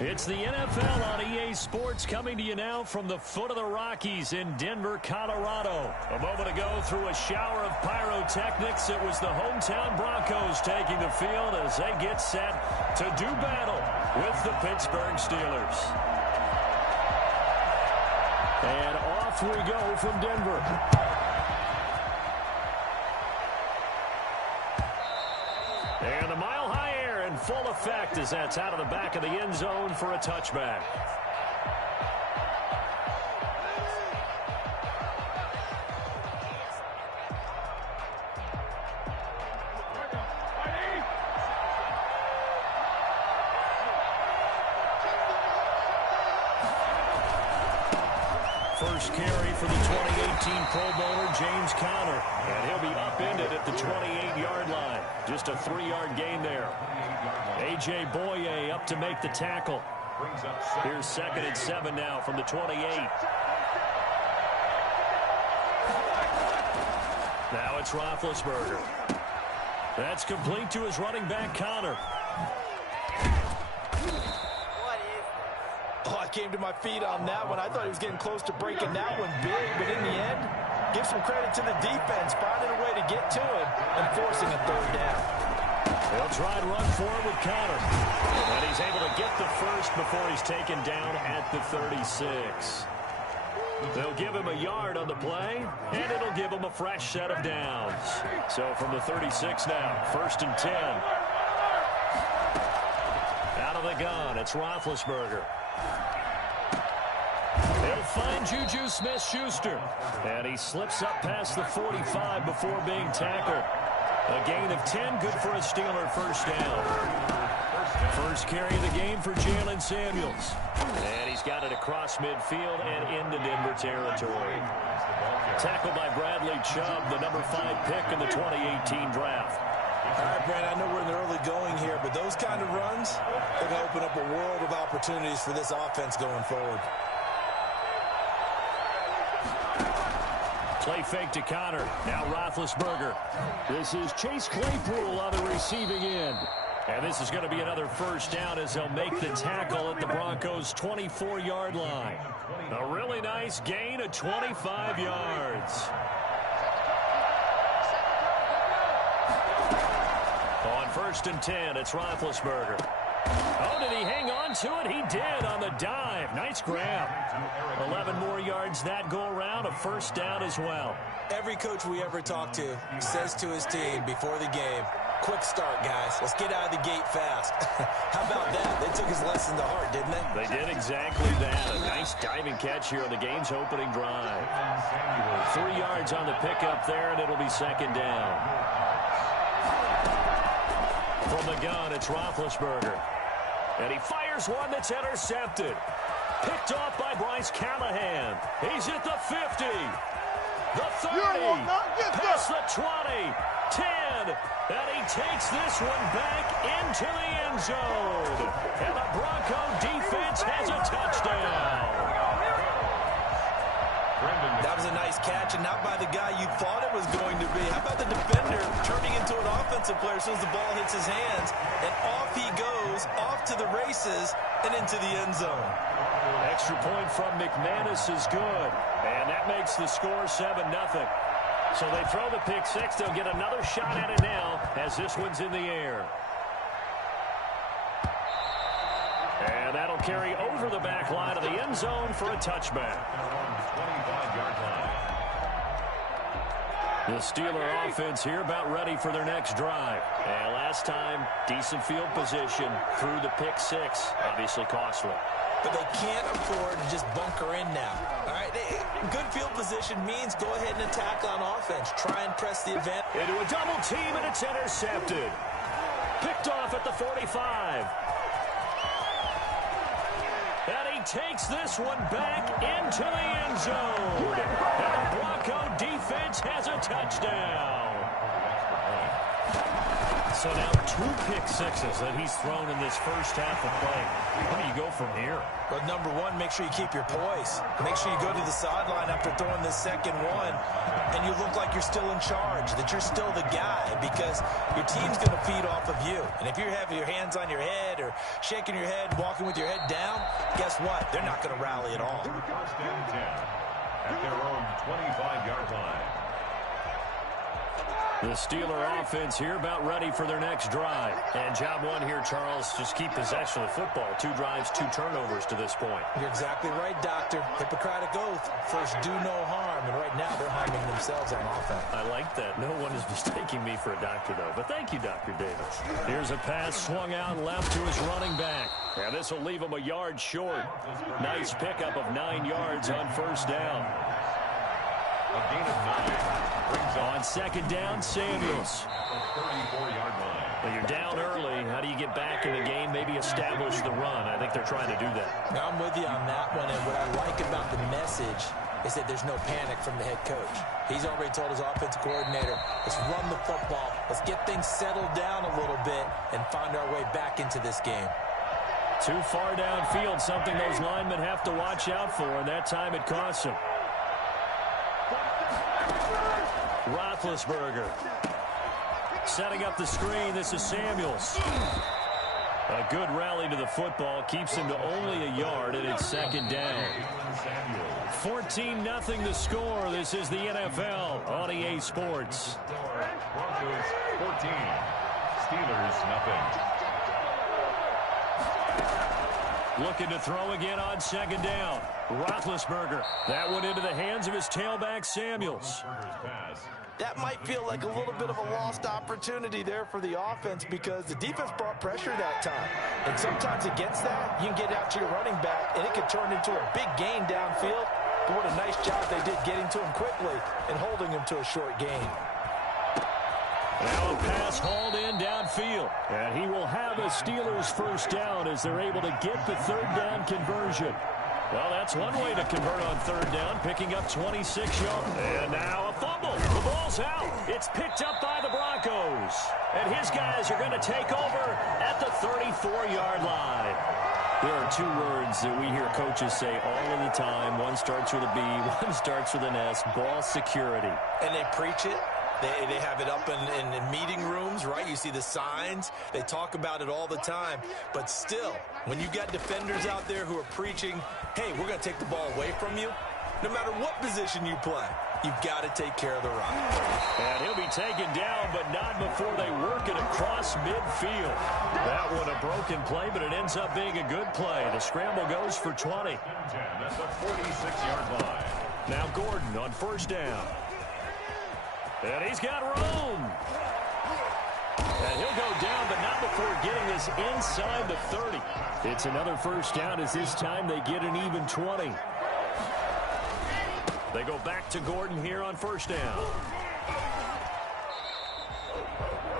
It's the NFL on EA Sports coming to you now from the foot of the Rockies in Denver, Colorado. A moment ago, through a shower of pyrotechnics, it was the hometown Broncos taking the field as they get set to do battle with the Pittsburgh Steelers. And off we go from Denver. And the mile-high air in full effect as that's out of the back of the end zone for a touchback. First carry for the 2018 Pro Bowler, James Conner. And he'll be upended at the 28-yard line. Just a 3-yard gain there. A.J. Boye up to make the tackle. Here's 2nd and 7 now from the 28. Now it's Roethlisberger. That's complete to his running back, Conner. I came to my feet on that one. I thought he was getting close to breaking that one big, but in the end, give some credit to the defense, finding a way to get to it and forcing a 3rd down. They'll try and run for it with Conner. And he's able to get the first before he's taken down at the 36. They'll give him a yard on the play, and it'll give him a fresh set of downs. So from the 36 now, 1st and 10. Out of the gun, it's Roethlisberger. He'll find Juju Smith-Schuster. And he slips up past the 45 before being tackled. A gain of 10, good for a Steeler first down. First carry of the game for Jalen Samuels. And he's got it across midfield and into Denver territory. Tackled by Bradley Chubb, the number 5 pick in the 2018 draft. All right, Brandon, I know we're in the early going here, but those kind of runs are going to open up a world of opportunities for this offense going forward. Play fake to Conner. Now Roethlisberger. This is Chase Claypool on the receiving end. And this is going to be another first down as they'll make the tackle at the Broncos' 24-yard line. A really nice gain of 25 yards. On 1st and 10, it's Roethlisberger. Oh, did he hang on to it? He did on the dive. Nice grab. 11 more yards that go around, a first down as well. Every coach we ever talk to says to his team before the game, quick start, guys. Let's get out of the gate fast. How about that? They took his lesson to heart, didn't they? They did exactly that. A nice diving catch here on the game's opening drive. 3 yards on the pickup there, and it'll be 2nd down. From the gun, it's Roethlisberger. And he fires one that's intercepted. Picked off by Bryce Callahan. He's at the 50. The 30. Past the 20. 10. And he takes this one back into the end zone. And the Bronco defense has a touchdown. That was a nice catch, and not by the guy you thought it was going to be. How about the defender turning into an offensive player as soon as the ball hits his hands, and off he goes, off to the races, and into the end zone. Extra point from McManus is good, and that makes the score 7-0. So they throw the pick six. They'll get another shot at it now as this one's in the air. And that'll carry over the back line of the end zone for a touchback. The Steeler offense here about ready for their next drive. And last time, decent field position through the pick six. Obviously costly. But they can't afford to just bunker in now. All right, good field position means go ahead and attack on offense. Try and press the advantage. Into a double team, and it's intercepted. Picked off at the 45. And he takes this one back into the end zone. And the Bronco defense has a touchdown. So now 2 pick sixes that he's thrown in this first half of play. Where do you go from here? Well, number one, make sure you keep your poise. Make sure you go to the sideline after throwing this second one, and you look like you're still in charge, that you're still the guy, because your team's going to feed off of you. And if you're having your hands on your head or shaking your head, walking with your head down, guess what? They're not going to rally at all. First and 10 at their own 25-yard line. The Steeler offense here about ready for their next drive. And job one here, Charles, just keep possession of the football. 2 drives, 2 turnovers to this point. You're exactly right, Doctor. Hippocratic oath. First, do no harm. And right now, they're harming themselves on offense. I like that. No one is mistaking me for a doctor, though. But thank you, Dr. Davis. Here's a pass swung out left to his running back. And this will leave him a yard short. Nice pickup of 9 yards on first down. A gain of 9. On second down, Samuels. 34-yard line. Well, you're down early. How do you get back in the game? Maybe establish the run. I think they're trying to do that. Now, I'm with you on that one, and what I like about the message is that there's no panic from the head coach. He's already told his offensive coordinator, let's run the football. Let's get things settled down a little bit and find our way back into this game. Too far downfield, something those linemen have to watch out for, and that time it costs them. Roethlisberger setting up the screen. This is Samuels. A good rally to the football keeps him to only a yard, and it's second down. 14-0 the score. This is the NFL on EA Sports. Broncos 14, Steelers nothing. Looking to throw again on second down. Roethlisberger. That one into the hands of his tailback, Samuels. That might feel like a little bit of a lost opportunity there for the offense because the defense brought pressure that time. And sometimes against that, you can get out to your running back, and it could turn into a big gain downfield. But what a nice job they did getting to him quickly and holding him to a short gain. Now a pass hauled in downfield. And he will have a Steelers first down as they're able to get the third down conversion. Well, that's one way to convert on third down, picking up 26 yards. And now a fumble. The ball's out. It's picked up by the Broncos. And his guys are going to take over at the 34-yard line. There are 2 words that we hear coaches say all of the time. One starts with a B, one starts with an S, ball security. And they preach it. They have it up in meeting rooms, right? You see the signs. They talk about it all the time. But still, when you got defenders out there who are preaching, hey, we're going to take the ball away from you, no matter what position you play, you've got to take care of the run. And he'll be taken down, but not before they work it across midfield. That one a broken play, but it ends up being a good play. The scramble goes for 20. That's a 46-yard line. Now Gordon on first down. And he's got room. And he'll go down, but not before getting this inside the 30. It's another first down as this time they get an even 20. They go back to Gordon here on first down.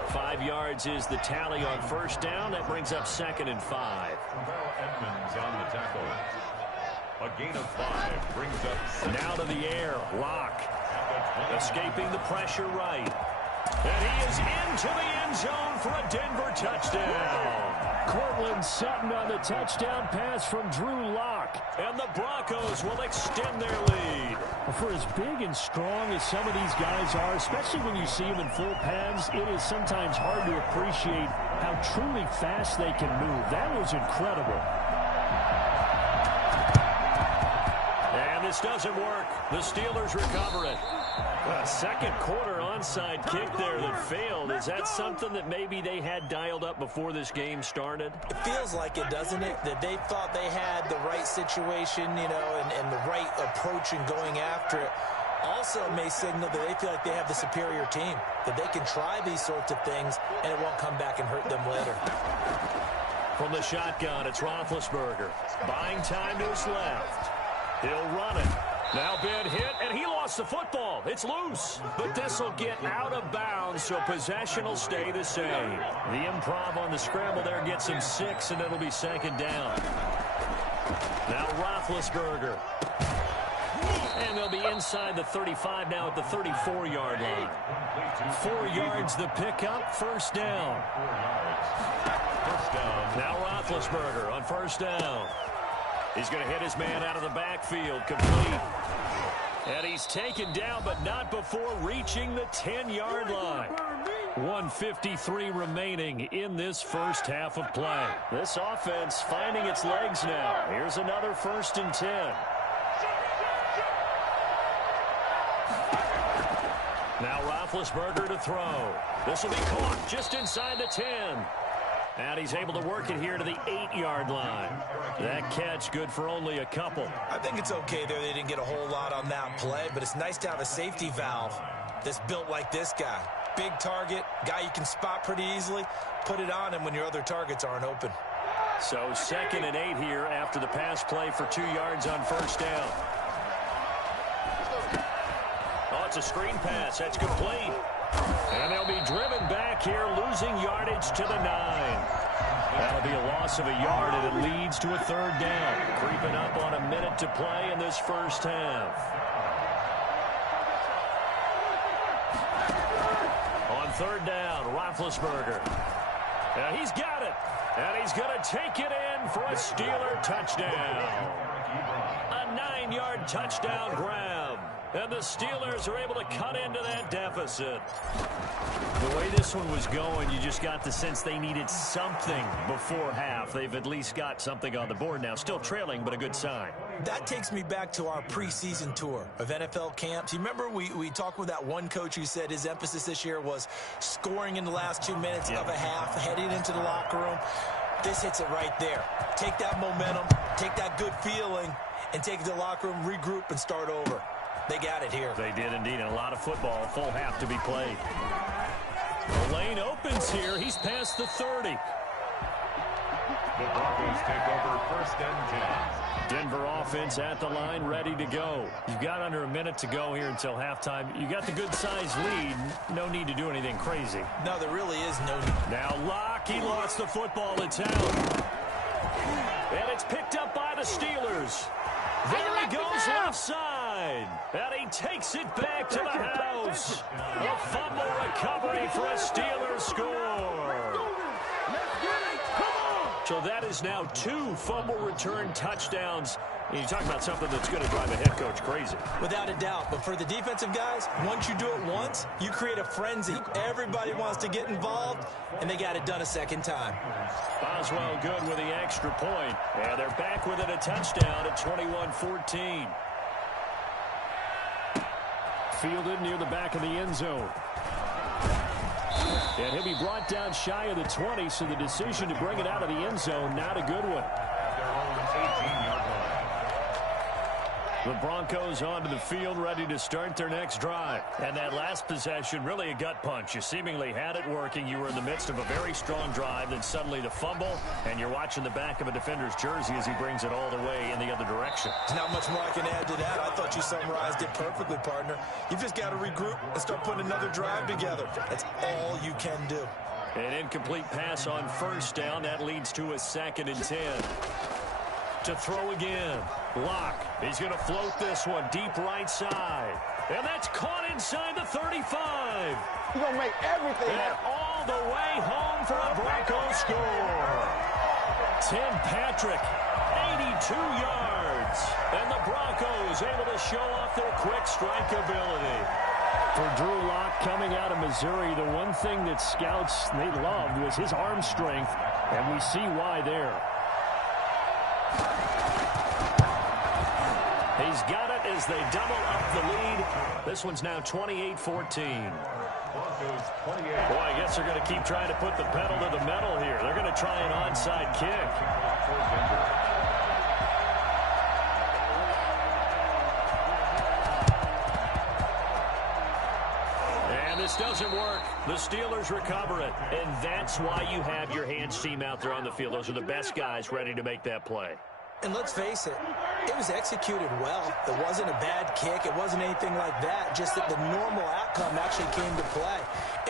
5 yards is the tally on first down. That brings up 2nd and 5. Edmonds on the tackle. A gain of 5 brings up. Now to the air. Lock. Escaping the pressure right. And he is into the end zone for a Denver touchdown. Cortland Sutton on the touchdown pass from Drew Lock. And the Broncos will extend their lead. For as big and strong as some of these guys are, especially when you see them in full pads, it is sometimes hard to appreciate how truly fast they can move. That was incredible. And this doesn't work. The Steelers recover it. A second quarter onside kick there that failed. Is that something that maybe they had dialed up before this game started? It feels like it, doesn't it? That they thought they had the right situation, you know, and the right approach in going after it. Also may signal that they feel like they have the superior team, that they can try these sorts of things, and it won't come back and hurt them later. From the shotgun, it's Roethlisberger. Buying time to his left. He'll run it. Now Ben hit, and he lost the football. It's loose, but this will get out of bounds, so possession will stay the same. The improv on the scramble there gets him 6, and it'll be second down. Now Roethlisberger. And they'll be inside the 35 now at the 34-yard line. 4 yards the pickup, first down. Now Roethlisberger on first down. He's going to hit his man out of the backfield, complete. And he's taken down, but not before reaching the 10-yard line. 1:53 remaining in this first half of play. This offense finding its legs now. Here's another 1st and 10. Now Roethlisberger to throw. This will be caught just inside the 10. And he's able to work it here to the 8-yard line. That catch good for only a couple. I think it's okay there. They didn't get a whole lot on that play, but it's nice to have a safety valve that's built like this guy. Big target, guy you can spot pretty easily. Put it on him when your other targets aren't open. So 2nd and 8 here after the pass play for 2 yards on first down. Oh, it's a screen pass. That's complete. And they'll be driven back here, losing yardage to the 9. That'll be a loss of a yard, and it leads to a 3rd down. Creeping up on a minute to play in this first half. On 3rd down, Roethlisberger. Now he's got it. And he's going to take it in for a Steeler touchdown. A 9-yard touchdown grab. And the Steelers are able to cut into that deficit. The way this one was going, you just got the sense they needed something before half. They've at least got something on the board now. Still trailing, but a good sign. That takes me back to our preseason tour of NFL camps. You remember we talked with that one coach who said his emphasis this year was scoring in the last 2 minutes of a half, heading into the locker room. This hits it right there. Take that momentum, take that good feeling, and take it to the locker room, regroup, and start over. They got it here. They did indeed, and a lot of football, full half to be played. The lane opens here. He's past the 30. The Broncos take over 1st and 10. Denver offense at the line, ready to go. You've got under a minute to go here until halftime. You got the good-sized lead. No need to do anything crazy. No, there really is no need. Now Locke, he lost the football to Town. And it's picked up by the Steelers. There he goes left side. And he takes it back to the house. A fumble recovery for a Steelers score. So that is now 2 fumble return touchdowns. And you talk about something that's going to drive a head coach crazy. Without a doubt. But for the defensive guys, once you do it once, you create a frenzy. Everybody wants to get involved, and they got it done a second time. Boswell good with the extra point. And they're back with it, a touchdown at 21-14. Fielded near the back of the end zone. And he'll be brought down shy of the 20, so the decision to bring it out of the end zone, not a good one. The Broncos onto the field, ready to start their next drive. And that last possession, really a gut punch. You seemingly had it working. You were in the midst of a very strong drive, then suddenly the fumble, and you're watching the back of a defender's jersey as he brings it all the way in the other direction. There's not much more I can add to that. I thought you summarized it perfectly, partner. You've just got to regroup and start putting another drive together. That's all you can do. An incomplete pass on first down. That leads to a 2nd and 10. To throw again. Locke. He's going to float this one deep right side. And that's caught inside the 35. He's going to make everything and all the way home for a Broncos score. Tim Patrick, 82 yards. And the Broncos able to show off their quick strike ability. For Drew Lock coming out of Missouri, the one thing that scouts they loved was his arm strength, and we see why there. He's got it as they double up the lead. This one's now 28-14. Boy, I guess they're going to keep trying to put the pedal to the metal here. They're going to try an onside kick. This doesn't work. The Steelers recover it. And that's why you have your hands team out there on the field. Those are the best guys ready to make that play. And let's face it, it was executed well. It wasn't a bad kick. It wasn't anything like that. Just that the normal outcome actually came to play.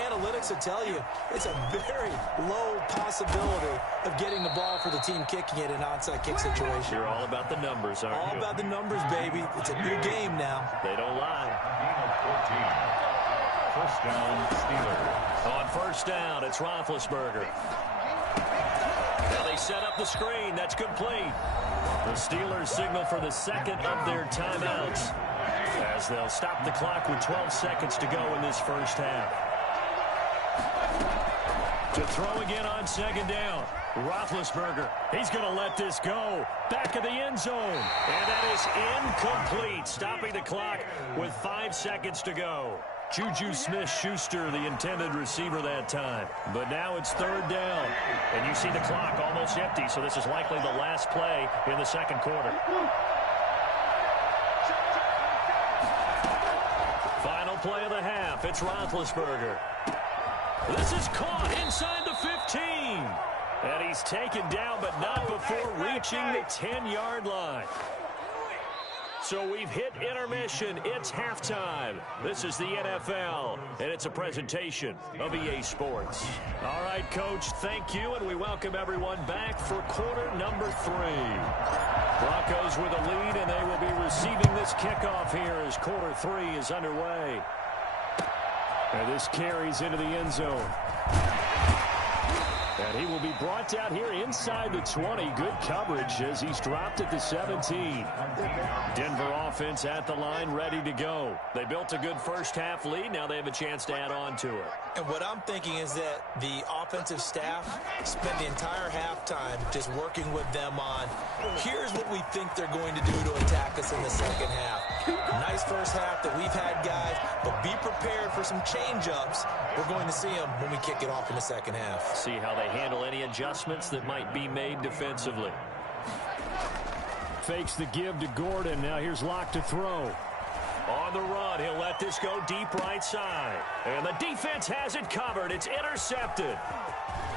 analytics will tell you it's a very low possibility of getting the ball for the team kicking it in an onside kick situation. You're all about the numbers, aren't you? All about the numbers, baby. It's a new game now. They don't lie. First down, Steelers. On first down, it's Roethlisberger. Now they set up the screen. That's complete. The Steelers signal for the second of their timeouts as they'll stop the clock with 12 seconds to go in this first half. To throw again on second down. Roethlisberger, he's going to let this go. Back of the end zone. And that is incomplete, stopping the clock with 5 seconds to go. Juju Smith-Schuster, the intended receiver that time. But now it's third down. And you see the clock almost empty, so this is likely the last play in the second quarter. Final play of the half. It's Roethlisberger. This is caught inside the 15. And he's taken down, but not before reaching the 10-yard line. So we've hit intermission. It's halftime. This is the NFL, and it's a presentation of EA Sports. All right, Coach, thank you, and we welcome everyone back for quarter number 3. Broncos with a lead, and they will be receiving this kickoff here as quarter 3 is underway. And this carries into the end zone. And he will be brought down here inside the 20. Good coverage as he's dropped at the 17. Denver offense at the line, ready to go. They built a good first half lead. Now they have a chance to add on to it. And what I'm thinking is that the offensive staff spent the entire halftime just working with them on, here's what we think they're going to do to attack us in the second half. Nice first half that we've had, guys, but be prepared for some change-ups. We're going to see them when we kick it off in the second half. See how they handle any adjustments that might be made defensively. Fakes the give to Gordon. Now here's Locke to throw. On the run, he'll let this go deep right side. And the defense has it covered. It's intercepted.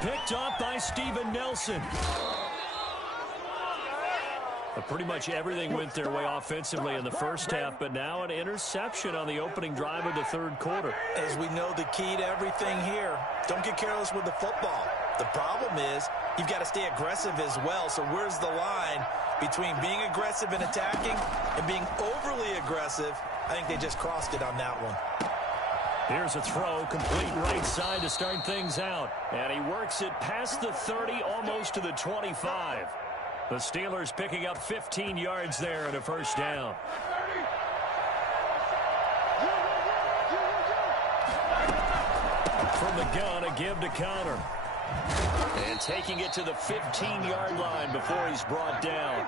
Picked up by Steven Nelson. But pretty much everything went their way offensively in the first half, but now an interception on the opening drive of the third quarter. As we know, the key to everything here, don't get careless with the football. The problem is you've got to stay aggressive as well. So where's the line between being aggressive and attacking and being overly aggressive? I think they just crossed it on that one. Here's a throw, complete right side to start things out. And he works it past the 30, almost to the 25. The Steelers picking up 15 yards there and a first down. From the gun, a give to Connor. And taking it to the 15-yard line before he's brought down.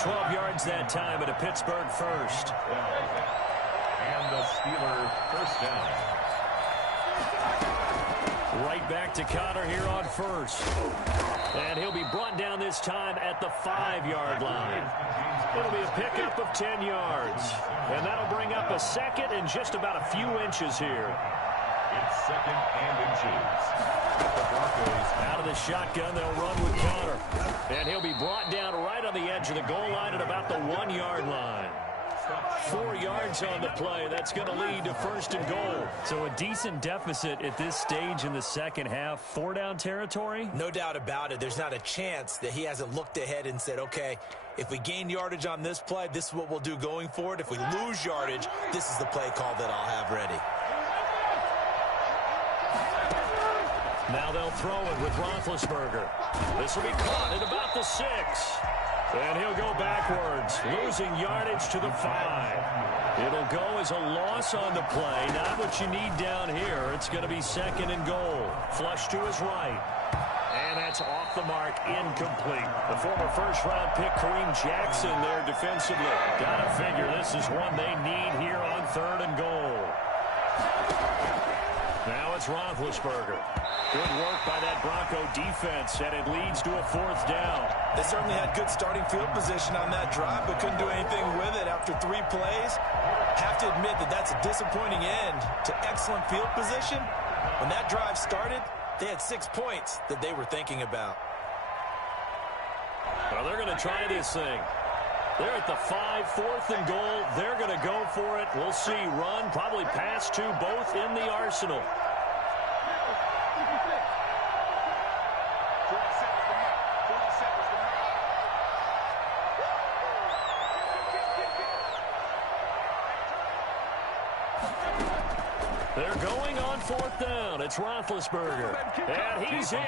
12 yards that time at a Pittsburgh first. And the Steelers first down. Right back to Connor here on first. And he'll be brought down this time at the 5-yard line. It'll be a pickup of 10 yards. And that'll bring up a second and just about a few inches here. It's second and inches. The Broncos out of the shotgun, they'll run with Connor. And he'll be brought down right on the edge of the goal line at about the 1-yard line. 4 yards on the play. That's going to lead to first and goal. So a decent deficit at this stage in the second half. 4-down territory? No doubt about it. There's not a chance that he hasn't looked ahead and said, okay, if we gain yardage on this play, this is what we'll do going forward. If we lose yardage, this is the play call that I'll have ready. Now they'll throw it with Roethlisberger. This will be caught at about the 6. And he'll go backwards, losing yardage to the 5. It'll go as a loss on the play. Not what you need down here. It's going to be second and goal. Flush to his right. And that's off the mark, incomplete. The former first-round pick, Kareem Jackson, there defensively. Got to figure this is one they need here on third and goal. Now it's Roethlisberger. Good work by that Bronco defense, and it leads to a fourth down. They certainly had good starting field position on that drive, but couldn't do anything with it after 3 plays. Have to admit that that's a disappointing end to excellent field position. When that drive started, they had 6 points that they were thinking about. Well, they're going to try this thing. They're at the 5, fourth and goal. They're going to go for it. We'll see. Run, probably pass to both in the arsenal. They're going on 4th down. It's Roethlisberger. And he's in.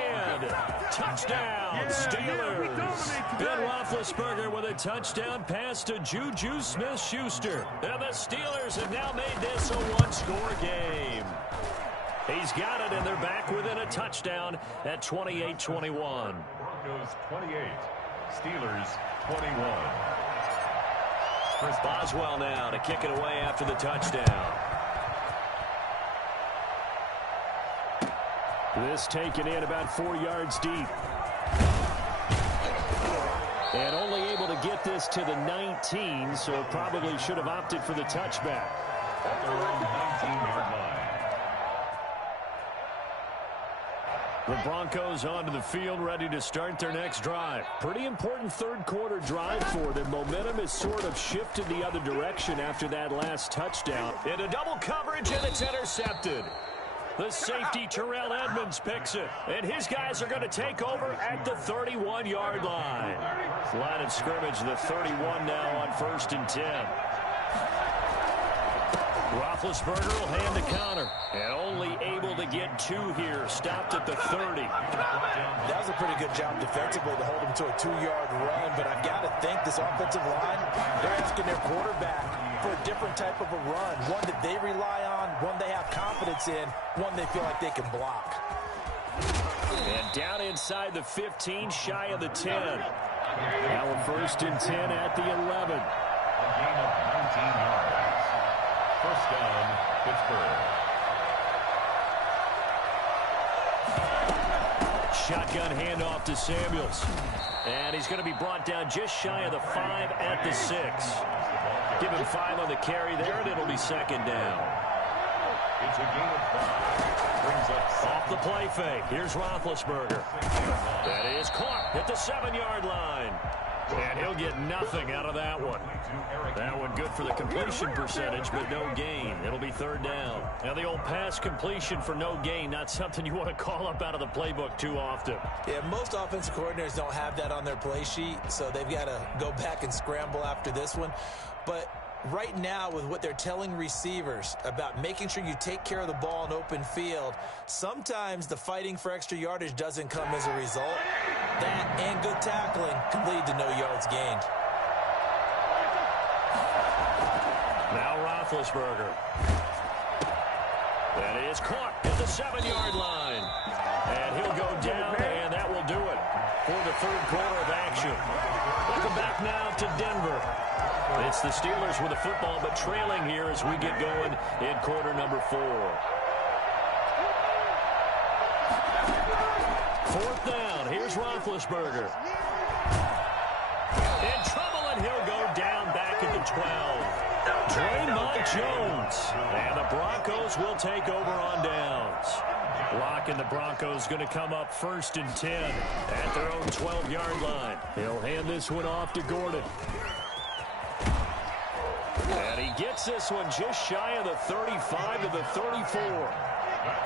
Touchdown, Steelers. Ben Roethlisberger with a touchdown pass to Juju Smith-Schuster. And the Steelers have now made this a one-score game. He's got it, and they're back within a touchdown at 28-21. Broncos 28, Steelers 21. Chris Boswell now to kick it away after the touchdown. This taken in about 4 yards deep. And only able to get this to the 19, so probably should have opted for the touchback. At their own 19-yard line. The Broncos onto the field, ready to start their next drive. Pretty important third-quarter drive for them. Momentum has sort of shifted the other direction after that last touchdown. Into double coverage, and it's intercepted. The safety, Terrell Edmonds, picks it. And his guys are going to take over at the 31-yard line. Line of scrimmage, the 31 now on 1st and 10. Roethlisberger will hand the counter. And only able to get 2 here. Stopped at the 30. That was a pretty good job defensively to hold him to a 2-yard run. But I've got to think this offensive line, they're asking their quarterback for a different type of a run. One that they rely on, one they have confidence in, one they feel like they can block. And down inside the 15, shy of the 10. Now we're 1st and 10 at the 11. A gain of 19 yards. First down, Pittsburgh. Shotgun handoff to Samuels. And he's going to be brought down just shy of the 5 at the 6. Give him 5 on the carry there, and it'll be 2nd down. It's a gain of 5. Brings up Off the play fake. Here's Roethlisberger. That is caught at the 7-yard line. And he'll get nothing out of that one. That one good for the completion percentage, but no gain. It'll be 3rd down. Now the old pass completion for no gain, not something you want to call up out of the playbook too often. Yeah, most offensive coordinators don't have that on their play sheet, so they've got to go back and scramble after this one. But right now, with what they're telling receivers about making sure you take care of the ball in open field, sometimes the fighting for extra yardage doesn't come as a result. That and good tackling can lead to no yards gained. Now Roethlisberger. That is caught at the 7-yard line. And he'll go down, and that will do it for the 3rd quarter of action. Welcome back now to Denver. It's the Steelers with the football, but trailing here as we get going in quarter number 4. 4th down. Here's Roethlisberger. In trouble, and he'll go down back at the 12. Draymond Jones. And the Broncos will take over on downs. Blocking the Broncos going to come up 1st and 10 at their own 12-yard line. He'll hand this one off to Gordon. And he gets this one just shy of the 35 to the 34.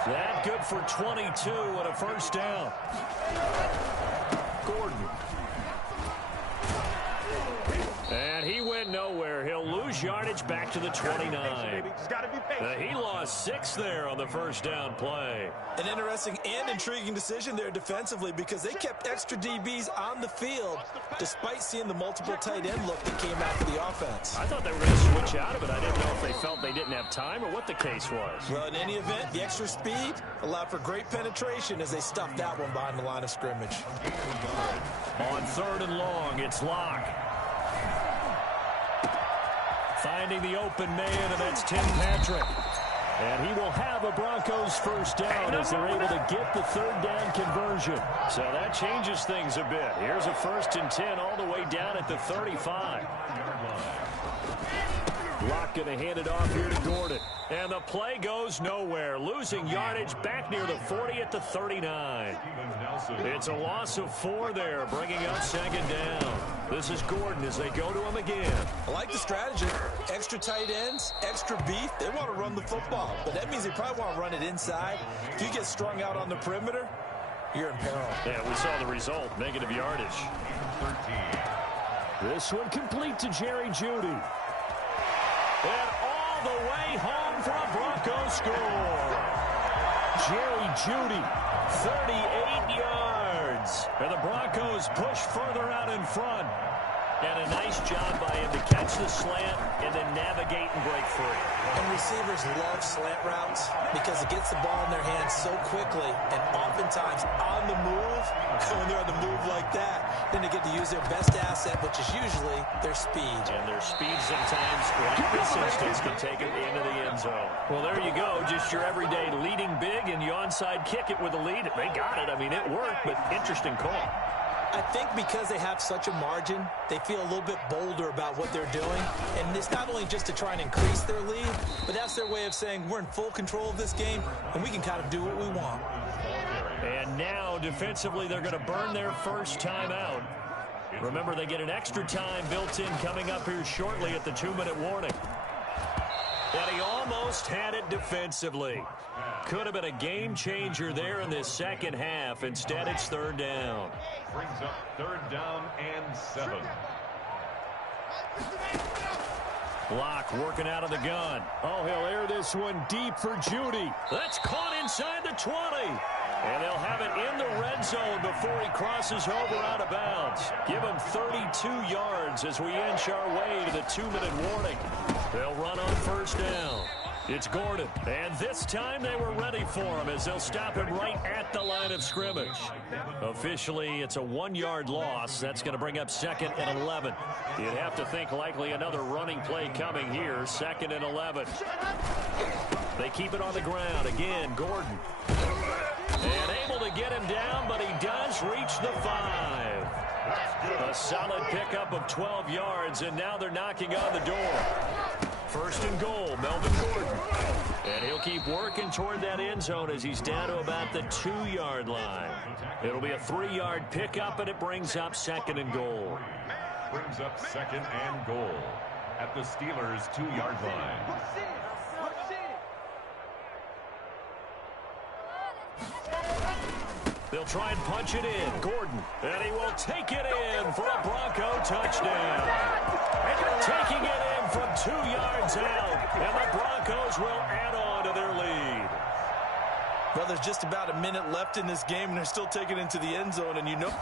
That good for 22 and a 1st down. Gordon. And he went nowhere. He'll lose yardage back to the 29. He lost 6 there on the 1st down play. An interesting and intriguing decision there defensively because they kept extra DBs on the field despite seeing the multiple tight end look that came out for the offense. I thought they were going to switch out of it. I didn't know if they felt they didn't have time or what the case was. Well, in any event, the extra speed allowed for great penetration as they stuffed that one behind the line of scrimmage. On 3rd and long, it's Locke. Finding the open man, and that's Tim Patrick. And he will have a Broncos 1st down as they're able to get the 3rd down conversion. So that changes things a bit. Here's a 1st and 10 all the way down at the 35. Locke going to hand it off here to Gordon. And the play goes nowhere. Losing yardage back near the 40 at the 39. It's a loss of 4 there, bringing up 2nd down. This is Gordon as they go to him again. I like the strategy. Extra tight ends, extra beef. They want to run the football, but that means they probably want to run it inside. If you get strung out on the perimeter, you're in peril. Yeah, we saw the result, negative yardage. 13. This one complete to Jerry Jeudy. And all the way home in for a Bronco score. Jerry Jeudy, 38 yards. And the Broncos push further out in front. And a nice job by him to catch the slant and then navigate and break free. And receivers love slant routes because it gets the ball in their hands so quickly and oftentimes on the move. When they're on the move like that, then they get to use their best asset, which is usually their speed. And their speed sometimes, like this instance, can take them into the end zone. Well, there you go. Just your everyday leading big, and you onside kick it with a lead. They got it. I mean, it worked, but interesting call. I think because they have such a margin, they feel a little bit bolder about what they're doing. And it's not only just to try and increase their lead, but that's their way of saying we're in full control of this game, and we can kind of do what we want. And now, defensively, they're going to burn their first time out. Remember, they get an extra time built in coming up here shortly at the 2-minute warning. And he almost had it defensively. Could have been a game changer there in this second half. Instead, it's third down. Brings up third down and 7. Block working out of the gun. Oh, he'll air this one deep for Jeudy. That's caught inside the 20. And they'll have it in the red zone before he crosses over out of bounds. Give him 32 yards as we inch our way to the 2-minute warning. They'll run on first down. It's Gordon, and this time they were ready for him as they'll stop him right at the line of scrimmage. Officially, it's a 1-yard loss. That's going to bring up 2nd and 11. You'd have to think likely another running play coming here, 2nd and 11. They keep it on the ground. Again, Gordon. And able to get him down, but he does reach the 5. A solid pickup of 12 yards, and now they're knocking on the door. 1st and goal, Melvin Gordon. And he'll keep working toward that end zone as he's down to about the 2-yard line. It'll be a 3-yard pickup, and it brings up 2nd and goal. Brings up 2nd and goal at the Steelers' 2-yard line. They'll try and punch it in. Gordon, and he will take it in for a Bronco touchdown. Taking it in from 2 yards out, and the Broncos will add on to their lead. Well, there's just about a minute left in this game, and they're still taking it into the end zone, and you know.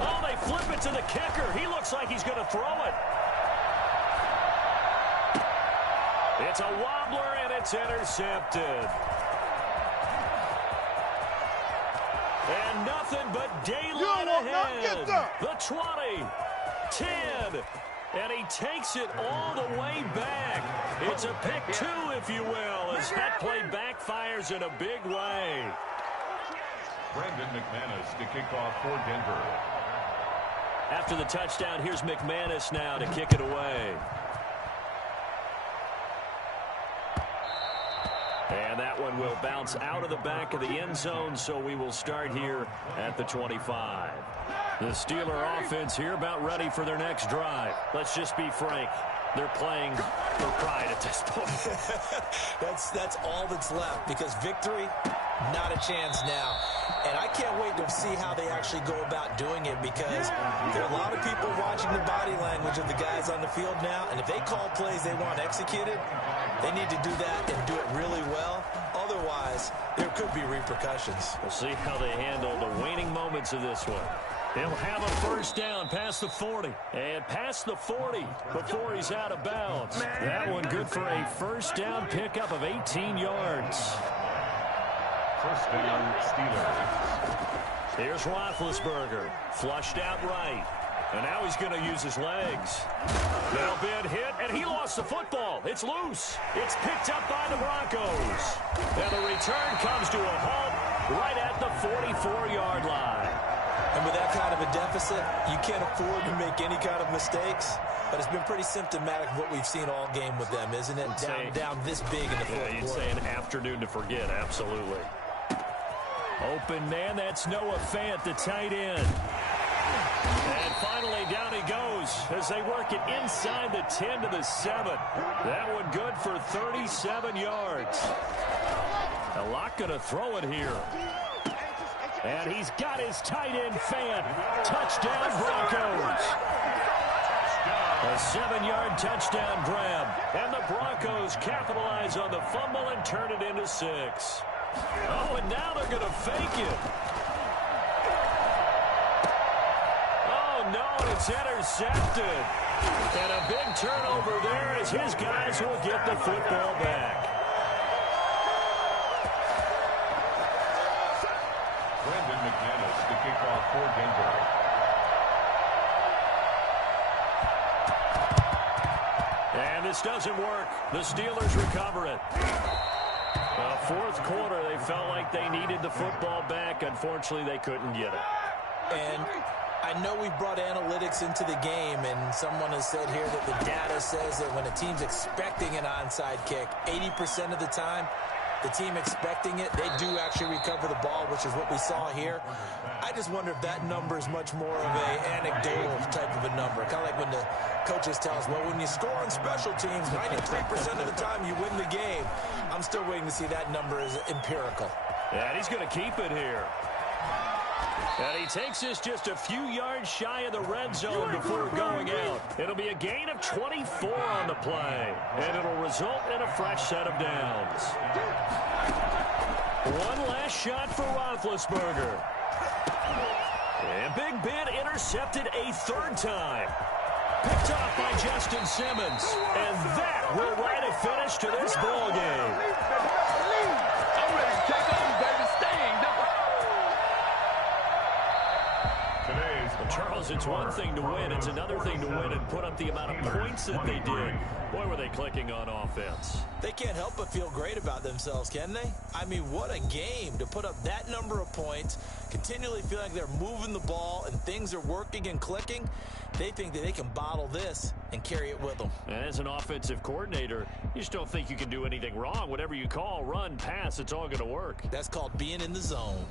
Oh, they flip it to the kicker. He looks like he's going to throw it. It's a wobbler, and it's intercepted. And nothing but daylight ahead. The 20, 10, and he takes it all the way back. It's a pick 2, if you will, as that play backfires in a big way. Brandon McManus to kick off for Denver. After the touchdown, here's McManus now to kick it away. And that one will bounce out of the back of the end zone, so we will start here at the 25. The Steeler offense here about ready for their next drive. Let's just be frank. They're playing for pride at this point. That's all that's left, because victory, not a chance now. And I can't wait to see how they actually go about doing it, because there are a lot of people watching the body language of the guys on the field now, and if they call plays they want executed, they need to do that and do it really well. Otherwise, there could be repercussions. We'll see how they handle the waning moments of this one. He'll have a first down past the 40. And past the 40 before he's out of bounds. That one good for a first down pickup of 18 yards. First down, Steelers. Here's Roethlisberger. Flushed out right. And now he's going to use his legs. They'll be hit, and he lost the football. It's loose. It's picked up by the Broncos. And the return comes to a halt right at the 44-yard line. And with that kind of a deficit, you can't afford to make any kind of mistakes. But it's been pretty symptomatic of what we've seen all game with them, isn't it? Down this big in the fourth quarter. You'd say an afternoon to forget, absolutely. Open man, that's Noah Fant, the tight end. And finally, down he goes as they work it inside the 10 to the 7. That one good for 37 yards. A lot going to throw it here. And he's got his tight end Fant. Touchdown, Broncos. A 7-yard touchdown grab. And the Broncos capitalize on the fumble and turn it into 6. Oh, and now they're going to fake it. Oh, no, it's intercepted. And a big turnover there as his guys will get the football back. Brandon McManus to kick off for Denver. And this doesn't work. The Steelers recover it. Fourth quarter, they felt like they needed the football back. Unfortunately, they couldn't get it. And I know we've brought analytics into the game, and someone has said here that the data says that when a team's expecting an onside kick, 80% of the time, the team expecting it, they do actually recover the ball, which is what we saw here. I just wonder if that number is much more of an anecdotal type of a number. Kind of like when the coaches tell us, well, when you score on special teams, 93% of the time you win the game. I'm still waiting to see that number as empirical. Yeah, and he's going to keep it here. And he takes this just a few yards shy of the red zone before going out. It'll be a gain of 24 on the play, and it'll result in a fresh set of downs. One last shot for Roethlisberger. And Big Ben intercepted a third time. Picked off by Justin Simmons. And that will write a finish to this ball game. I'm ready to take over, baby. Staying down. Well, Charles, it's one thing to win. It's another thing to win and put up the amount of points that they did. Boy, were they clicking on offense. They can't help but feel great about themselves, can they? I mean, what a game to put up that number of points, continually feel like they're moving the ball and things are working and clicking. They think that they can bottle this and carry it with them. And as an offensive coordinator, you just don't think you can do anything wrong. Whatever you call, run, pass, it's all going to work. That's called being in the zone.